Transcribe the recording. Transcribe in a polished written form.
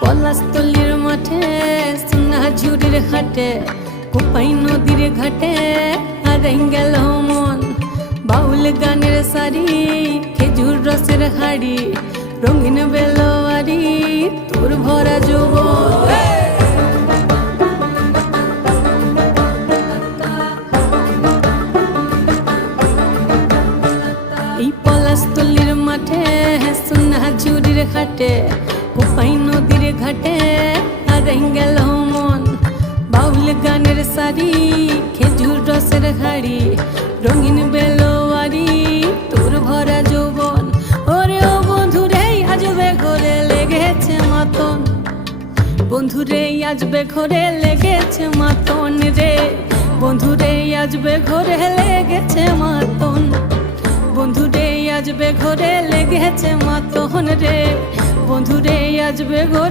পলাশতলির মাঠে সোনা ঝুড়ির হাটে কোপাই নদীর ঘাটে হারাই গেল মন। বাউল গানের সারি খেজুর রসের হাড়ি রঙিন বেলোয়ারি তোর ভরা যৌবন। এই পলাশতলির মাঠে সোনা ঝুড়ির হাটে কোপাই নদীর ঘাটে হারাই গেল মন। বাউল গানের সারি খেজুর রসের হাড়ি রঙিন বেলোয়ারি তোর ভরা যৌবন। ওরে ও বন্ধুরে আজবে ঘরে লেগেছে মাতন, বন্ধুরে আজবে ঘরে লেগেছে মাতন রে, বন্ধুরে আজবে ঘরে লেগেছে মাতন, বন্ধুরে আজবে ঘরে লেগেছে মাতন রে, বন্ধুরে আজবে ঘরে।